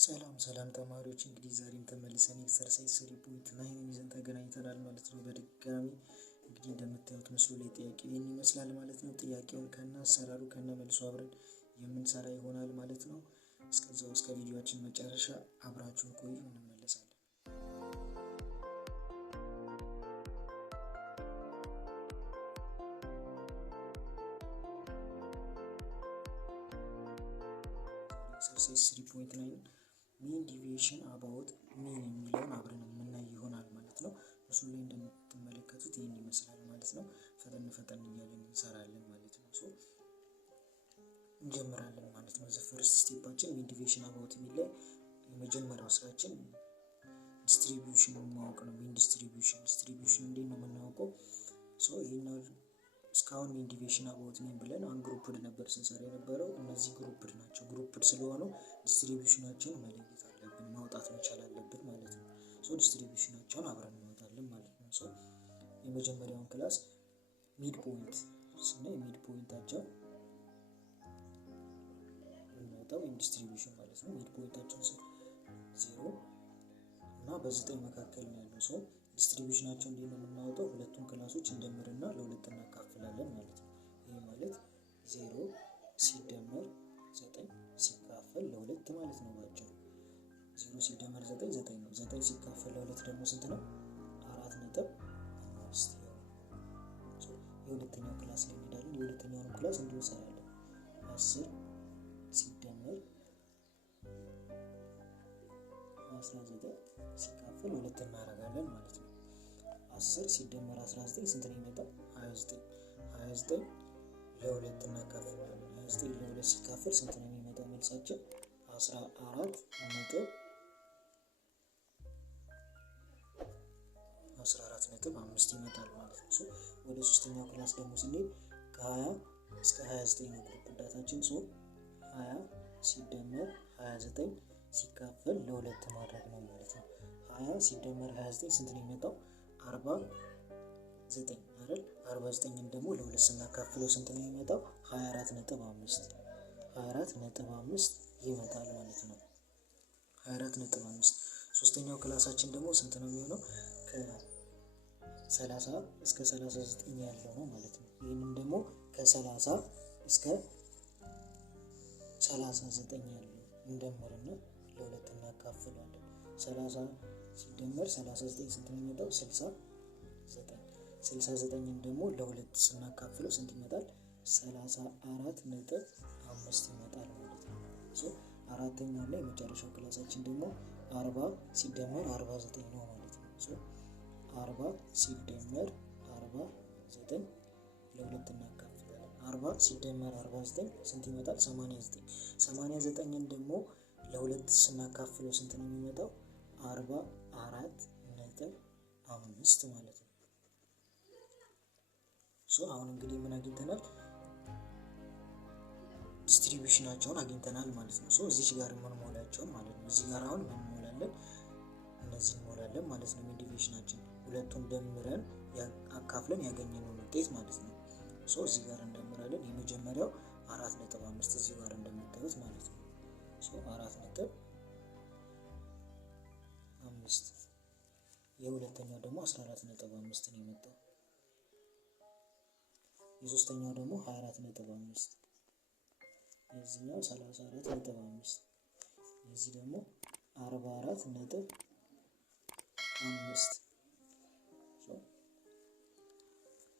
ሰላም ተማሪዎች እንግዲህ ዛሬም ተመልሰን ኤክሰርሳይዝ 3.9 ይዘን ተገናኝተናል ማለት ነው። በድጋሚ እንግዲህ እንደምታዩት ምስሉ ላይ ጥያቄው ይህን ይመስላል ማለት ነው። ጥያቄውን ከነ አሰራሩ ከነ መልሱ አብረን የምንሰራ ይሆናል ማለት ነው። እስከዛው እስከ ቪዲዮአችን መጨረሻ አብራችሁን ቆዩ፣ እንመለሳለን። ኤክሰርሳይዝ 3.9 ሚን ዲቪዬሽን አባውት ሚን የሚለውን አብረን የምናይ ይሆናል ማለት ነው። ምስሉ ላይ እንደምትመለከቱት ይህን ይመስላል ማለት ነው። ፈጠን እያለን እንሰራለን ማለት ነው። እንጀምራለን ማለት ነው። ፈርስት ስቴፓችን ሚን ዲቪዬሽን አባውት ሚን ላይ የመጀመሪያው ስራችን ዲስትሪቢዩሽኑን ማወቅ ነው። ሚን ዲስትሪቢዩሽን እንዴት ነው የምናውቀው? ይሄን እስካሁን ሚን ዲቪዬሽን አባውት ሚን ብለን አንግሩፕድ ነበር ስንሰራ የነበረው። እነዚህ ግሩፕድ ናቸው። ግሩፕድ ስለሆኑ ዲስትሪቢዩሽናቸውን መለየት አለብን፣ ማውጣት መቻል አለብን ማለት ነው። ዲስትሪቢዩሽናቸውን አብረን እናወጣለን ማለት ነው። የመጀመሪያውን ክላስ ሚድ ፖይንት ስናይ ሚድ ፖይንታቸው እናውጣው ዲስትሪቢዩሽን ማለት ነው። ሚድ ፖይንታቸው 0 እና በ9 መካከል ነው ያለው። ዲስትሪቢዩሽናቸው እንዴት ነው የምናወጣው? ሁለቱን ክላሶች እንደምርና ለሁለት እናካፍላለን ማለት ነው። ይሄ ማለት 0 ሲደመር 9 ሲካፈል ለሁለት ማለት ነው። ባጭሩ 0 ሲደመር 9 9 ነው። 9 ሲካፈል ለሁለት ደግሞ ስንት ነው? 4.5 ነው። የሁለተኛው ክላስ ላይ እንሄዳለን። የሁለተኛውን ክላስ እንዲሁ እንሰራለን። 10 ሲደመር 19 ሲካፈል ለሁለት እናደርጋለን ማለት ነው። 10 ሲደመር 19 ስንት ነው የሚመጣው? 29 29 ለሁለት እናካፍላለን። 29 ለሁለት ሲካፈል ስንት ነው የሚመጣው? መልሳችን 14.5 ይመጣል ማለት ነው። ወደ ሶስተኛው ክላስ ደግሞ ስንሄድ ከ20 እስከ 29 ነው ግሩፕ ዳታችን። 20 ሲደመር 29 ሲካፈል ለሁለት ማድረግ ነው ማለት ነው። 20 ሲደመር 29 ስንት ነው የሚመጣው? 49 አይደል? 49ን ደግሞ ለሁለት ስናካፍለው ስንት ነው የሚመጣው? 24.5 24.5 ይመጣል ማለት ነው። 24.5 ሶስተኛው ክላሳችን ደግሞ ስንት ነው የሚሆነው? ከ30 እስከ 39 ያለው ነው ማለት ነው። ይህንን ደግሞ ከ30 እስከ 39 ያለው እንደምርና ለሁለት እናካፍላለን። 30 ሲደመር 39 ስንት ነው የሚመጣው? 69 69ን ደግሞ ለሁለት ስናካፍለው ስንት ይመጣል? 34.5 ይመጣል ማለት ነው። አራተኛው ላይ የመጨረሻው ክላሳችን ደግሞ 40 ሲደመር 49 ነው ማለት ነው። 40 ሲደመር 49 ለሁለት እናካፍላለን። 40 ሲደመር 49 ስንት ይመጣል? 89 89ን ደግሞ ለሁለት ስናካፍለው ስንት ነው የሚመጣው? 44.5 ማለት ነው። አሁን እንግዲህ ምን አግኝተናል? ዲስትሪቢዩሽናቸውን አግኝተናል ማለት ነው። እዚህ ጋር የምንሞላቸውን ማለት ነው። እዚህ ጋር አሁን ምን እንሞላለን? እነዚህ እንሞላለን ማለት ነው። ሚን ዲቪዬሽናችን ሁለቱን ደምረን አካፍለን ያገኘነውን ውጤት ማለት ነው። እዚህ ጋር እንደምራለን። የመጀመሪያው 4.5 እዚህ ጋር እንደምታዩት ማለት ነው። 4.5 የሁለተኛው ደግሞ 14.5 ነው የመጣው። የሶስተኛው ደግሞ 24.5 የዚህኛው 34.5 የዚህ ደግሞ 44.5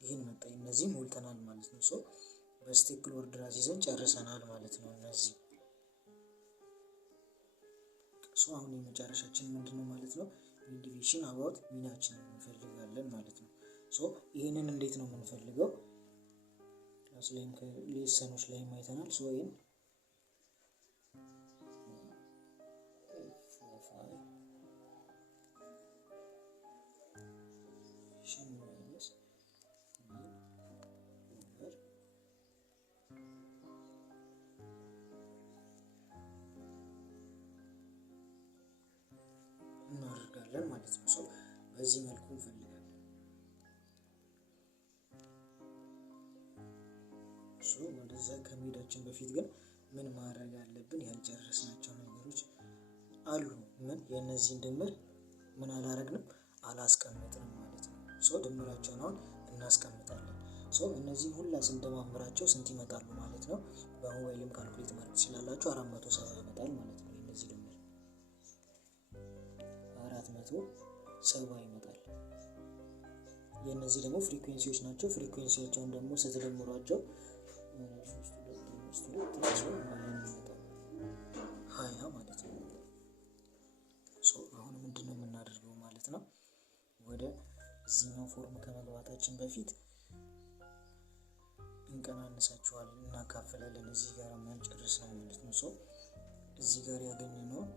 ይህን መጣ። እነዚህም ሞልተናል ማለት ነው። በስቴፕል ኦርደር ይዘን ጨርሰናል ማለት ነው። እነዚህ አሁን የመጨረሻችን ምንድነው ማለት ነው? ሚን ዲቪዬሽን አባውት ሚናችንን እንፈልጋለን ማለት ነው። ይህንን እንዴት ነው የምንፈልገው? ክላስ ላይም ከሌሰኖች ላይም አይተናል። ይህን እናደርጋለን ማለት ነው። በዚህ መልኩ እንፈልጋለን። ወደዛ ከመሄዳችን በፊት ግን ምን ማድረግ አለብን? ያልጨረስናቸው ነገሮች ምን የእነዚህን ድምር ምን አላረግንም አላስቀምጥንም ማለት ነው። ሶ ድምራቸውን አሁን እናስቀምጣለን። ሶ እነዚህን ሁላ ስንደማምራቸው ስንት ይመጣሉ ማለት ነው? በሞባይልም ካልኩሌት ማድረግ ትችላላችሁ። 470 ይመጣል ማለት ነው። የእነዚህ ድምር 470 ይመጣል። የእነዚህ ደግሞ ፍሪኩዌንሲዎች ናቸው። ፍሪኩዌንሲያቸውን ደግሞ ስትደምሯቸው 20 ማለት ነው። ሶ አሁን ምንድነው የምናደርገው ማለት ነው? ወደ እዚህኛው ፎርም ከመግባታችን በፊት እንቀናንሳቸዋለን፣ እናካፍላለን። እዚህ ጋር ማንጨርስ ነው ማለት ነው። ሶ እዚህ ጋር ያገኘነውን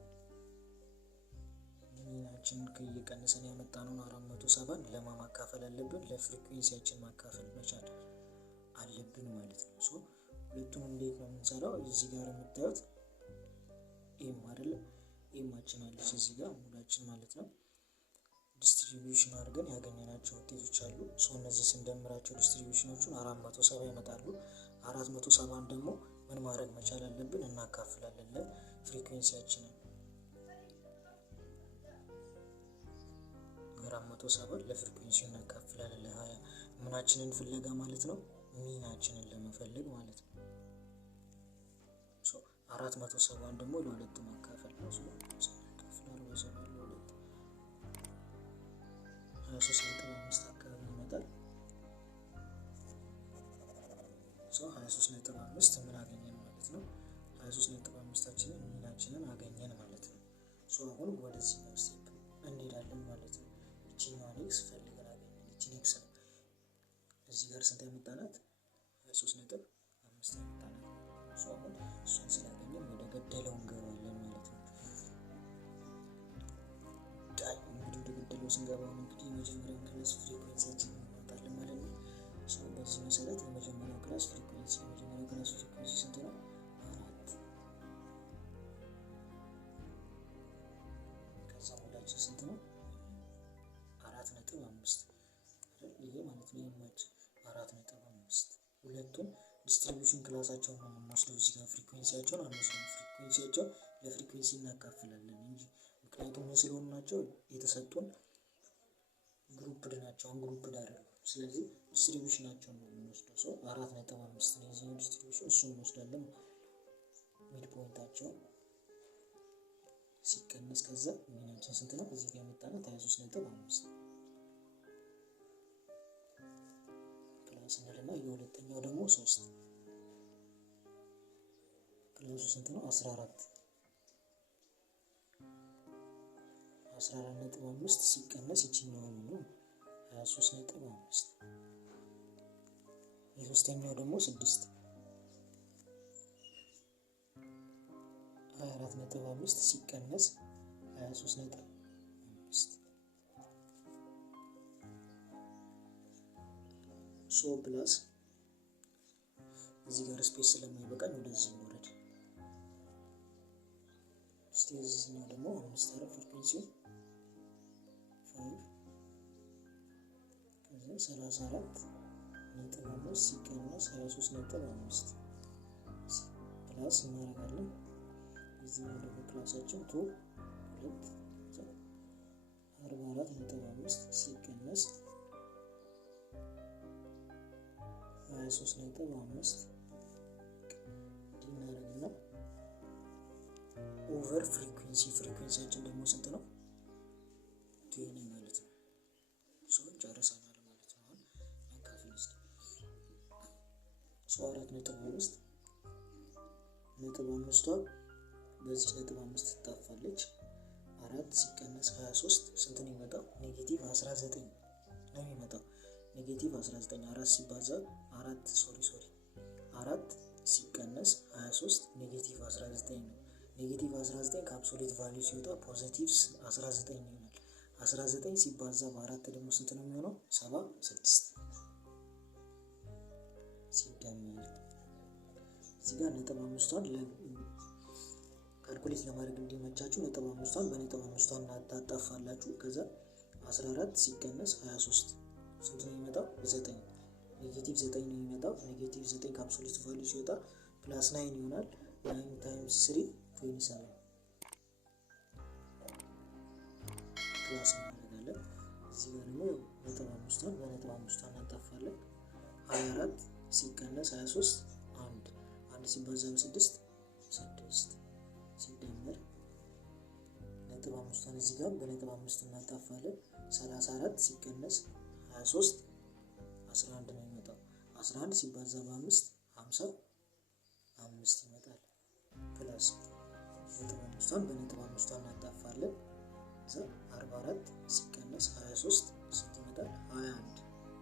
ሚናችንን ከየቀነሰን ያመጣነውን 470 ለማካፈል አለብን፣ ለፍሪኩዌንሲያችን ማካፈል መቻል አለብን ማለት ነው። ሶ ሁለቱም እንዴት ነው የምንሰራው? እዚህ ጋር የምታዩት ኤም አይደለ? ኤማችን አለች እዚህ ጋር ሙላችን ማለት ነው። ዲስትሪቢዩሽን አድርገን ያገኘናቸው ውጤቶች አሉ። ሶ እነዚህ ስንደምራቸው ዲስትሪቢዩሽኖቹን 470 ይመጣሉ። 470 ደግሞ ምን ማድረግ መቻል አለብን? እናካፍላለን ለፍሪኩዌንሲያችንን። 470 ለፍሪኩዌንሲው እናካፍላለን ለ20 ምናችንን ፍለጋ ማለት ነው፣ ሚናችንን ለመፈለግ ማለት ነው። ሶ 470 ደግሞ ለሁለት ማካፈል ነው። ሶ እናካፍላለን ለሁለት 23.5 አካባቢ ይመጣል። ሶ 23.5 ምን አገኘን ማለት ነው? 23.5ታችንን ሚናችንን አገኘን ማለት ነው። ሶ አሁን ወደዚህ ነው ስቴፕ እንሄዳለን ማለት ነው። እቺኛዋን ኤክስ ፈልገን አገኘን። እቺን ኤክስ ነው እዚህ ጋር ስንት ያመጣናት? 23.5 ያመጣናት። ሶ አሁን እሷን ስላገኘን ወደ ገደለው እንገባለን ማለት ነው። እንግዲህ ወደ ገደለው ስንገባ እንግዲህ የመጀመሪያው ክላስ ፍሪኩዌንሲያችን እናወጣለን ማለት ነው። ሶ በዚህ መሰረት የመጀመሪያው ክላስ ፍሪኩዌንሲ ስንት ነው? 4 ከዛ ሙላችን ስንት ነው? 4.5 ይሄ ማለት ነው። የማችን 4.5 ሁለቱን ዲስትሪቢዩሽን ክላሳቸውን ነው የምንወስደው። እዚህ ጋር ፍሪኩዌንሲያቸውን አንወስድም። ፍሪኩዌንሲያቸው ለፍሪኩዌንሲ እናካፍላለን እንጂ ምክንያቱም ምን ስለሆኑ ናቸው የተሰጡን ግሩፕድ ናቸው። ግሩፕድ አይደለም። ስለዚህ ዲስትሪቢዩሽናቸውን ነው የምንወስደው። ሶ 4.5 ነው የዚህ ዲስትሪቢዩሽን፣ እሱን እንወስዳለን። ሚድ ፖይንታቸውን ሲቀነስ ከዛ ሚናችን ስንት ነው? እዚህ ጋር የመጣነው 23.5 ፕላስ እንልና የሁለተኛው ደግሞ 3 ፕላሱ ስንት ነው? 14.5 ሲቀነስ ይችኛው ነው 23.5 የሶስተኛው ደግሞ 6 24.5 ሲቀነስ 23.5 ሶ ፕላስ እዚህ ጋር ስፔስ ስለማይበቃኝ ወደዚህ እንወረድ። እስቲ እዚህኛው ደግሞ 5 አረ ፍሪኩዌንሲው 5 ከዛ 34.5 ሲቀነስ 23.5 ፕላስ እናደርጋለን። እዚህኛው ደግሞ ፕላሳችን 44.5 ሲቀነስ 23.5 እናደርግና ኦቨር ፍሪኩዌንሲያችን ደግሞ ስንት ነው? 20 ማለት ነው። ሶ ጨርሰናል ማለት ነው። አሁን ማካፈል እስኪ ሶ 4.5 በዚህ 5 ትጣፋለች። 4 ሲቀነስ 23 ስንት ነው የሚመጣው? ኔጌቲቭ 19 ነው የሚመጣው። ኔጌቲቭ 19 4 ሲባዛ 4 ሲቀነስ 23 ኔጌቲቭ 19 ነው። ኔጌቲቭ 19 ከአብሶሉት ቫልዩ ሲወጣ ፖዚቲቭ 19 ይሆናል። 19 ሲባዛ በ4 ደግሞ ስንት ነው የሚሆነው? 76 ሲደመር እዚህ ጋር 5ቷን ካልኩሌት ለማድረግ እንዲመቻችሁ 5ቷን በ5ቷን ታጣፋላችሁ። ከዛ 14 ሲቀነስ 23 ስንት ነው የሚመጣው? 9 ኔጌቲቭ 9 ነው የሚመጣው። ኔጌቲቭ 9 ከአብሶሉት ቫልዩ ሲወጣ ፕላስ 9 ይሆናል። 9 ታይምስ 3 27 ፕላስ እናደርጋለን። እዚህ ጋር ደግሞ ነጥብ አምስቷን በነጥብ አምስቷን እናጣፋለን። 24 ሲቀነስ 23 1 ሲባዛ በ6 6 ሲደመር ነጥብ አምስቷን እዚህ ጋር በነጥብ አምስት እናጣፋለን። 34 ሲቀነስ 23 11 ነው የሚመጣው። 11 ሲባዛ በ5 55 ይመጣል። ፕላስ ነጥብ አምስቷን በነጥብ አምስቷን እናጣፋለን። እዛ 44 ሲቀነስ 23 ስንት ይመጣል? 21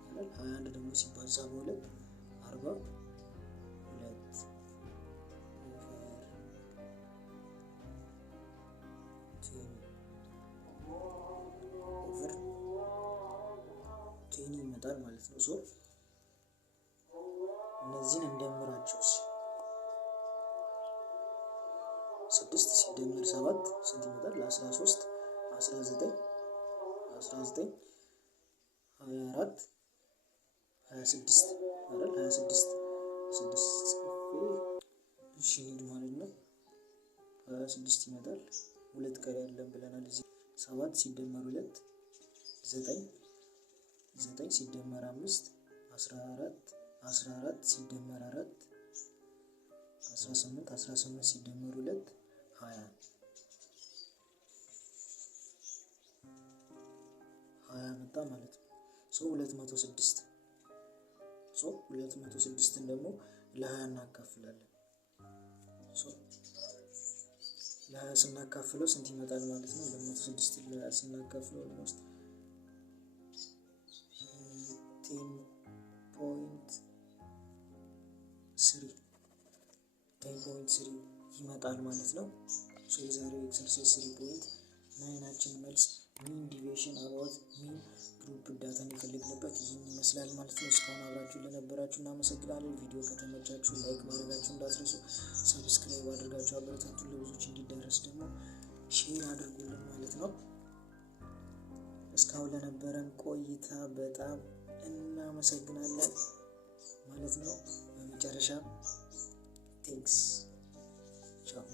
ይላል። 21 ደግሞ ሲባዛ በ2 42 ኦቨር 20 ይመጣል ማለት ነው። ሶ እነዚህን እንደምራቸው 6 ሲደመር 7 ስንት ይመጣል? 13 19 24 26 አይደል? 26 እሺ እንሂድ ማለት ነው። 26 ይመጣል። 2 ቀሪ ያለን ብለናል። እዚህ 7 ሲደመር 2 9 ሲደመር 5 14 ሲደመር 4 18 ሲደመር 2 20 መጣ ማለት ነው። 206 206ን ደግሞ ለ20 እናካፍላለን። ለ20 ስናካፍለው ስንት ይመጣል ማለት ነው? 206 ለ20 ስናካፍለው ኦልሞስት 10.3 ይመጣል ማለት ነው። የዛሬው ኤክሰርሳይዝ 3.9 መልስ ሚን ዲቪዬሽን አባውት ሚን ግሩፕ ዳታን የፈለግንበት ይህን ይመስላል ማለት ነው። እስካሁን አብራችሁ ለነበራችሁ እናመሰግናለን። ቪዲዮ ከተመቻችሁ ላይክ ማድረጋችሁ እንዳትረሱ፣ ሰብስክራይብ አድርጋችሁ አበረታቱን። ለብዙዎች እንዲደረስ ደግሞ ሼር አድርጉልን ማለት ነው። እስካሁን ለነበረን ቆይታ በጣም እናመሰግናለን ማለት ነው። በመጨረሻ ቴንክስ ቻው።